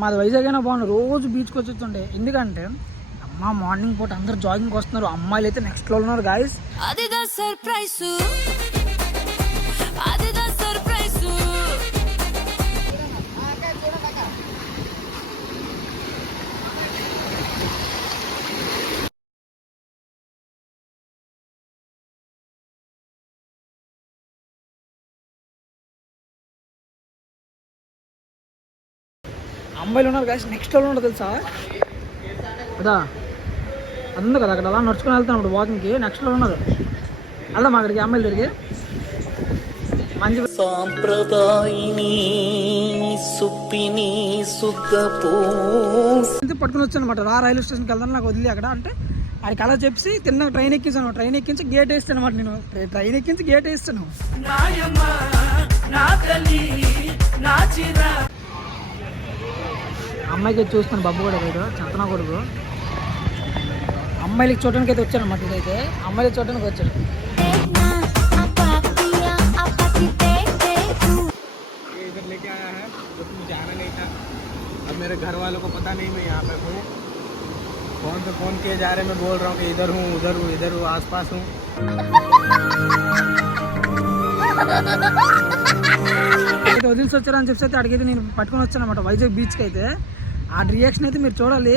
మాది వైజాగ్ అయినా బాగుంది, రోజు బీచ్కి వచ్చేస్తుండే. ఎందుకంటే అమ్మ మార్నింగ్ పూట అందరు జాగింగ్కి వస్తున్నారు, అమ్మాయిలు అయితే నెక్స్ట్ లో ఉన్నారు గాయస్. అమ్మాయిలు ఉన్నారు గాయస్, నెక్స్ట్ లెవెల్ ఉండదు తెలుసా. అదా అది ఉంది కదా అక్కడ, అలా నడుచుకుని వెళ్తాను ఇప్పుడు వాకింగ్కి. నెక్స్ట్ లెవెల్ ఉన్నారు, వెళ్దాం అక్కడికి అమ్మాయిలు తిరిగి. మంచి పట్టుకుని వచ్చాను అనమాట. రైల్వే స్టేషన్కి వెళ్తాను, నాకు వదిలి అక్కడ అంటే అది కలా చెప్పి తిన్న ట్రైన్ ఎక్కించాను. ట్రైన్ ఎక్కించి గేట్ వేస్తాను అనమాట. నేను ట్రైన్ ఎక్కించి గేట్ వేస్తాను. అమ్మాయికి చూస్తాను, బాబు కూడా వీడు చెత్తనా కొడుకు. అమ్మాయిలకి చూడడానికి అయితే వచ్చాను అన్నమాట. ఇదైతే అమ్మాయిలకి చూడడానికి వచ్చాడు. अब मेरे घर वालों को पता नहीं मैं यहाँ पे हूँ, फोन पे फोन किए जा रहे, मैं बोल रहा हूँ कि इधर हूँ उधर हूँ इधर हूँ आसपास हूँ. అయితే వదిలిసి వచ్చారని చెప్పి అయితే అడిగైతే నేను పట్టుకొని వచ్చాను అనమాట వైజాగ్ బీచ్కి. అయితే ఆ రియాక్షన్ అయితే మీరు చూడాలి.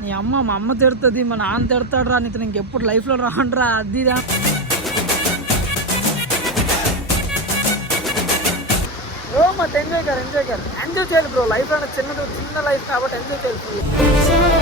నీ అమ్మ మా అమ్మ తిడుతుంది, మా నాన్న తిడతాడు రా, నీతో ఇంకెప్పుడు లైఫ్లో రాండ్రా అదిరా. బ్రో మత్ ఎంజాయ్ చేయాలి బ్రో, లైఫ్ అంటే చిన్న లైఫ్ కాబట్టి ఎంజాయ్ చేయాలి.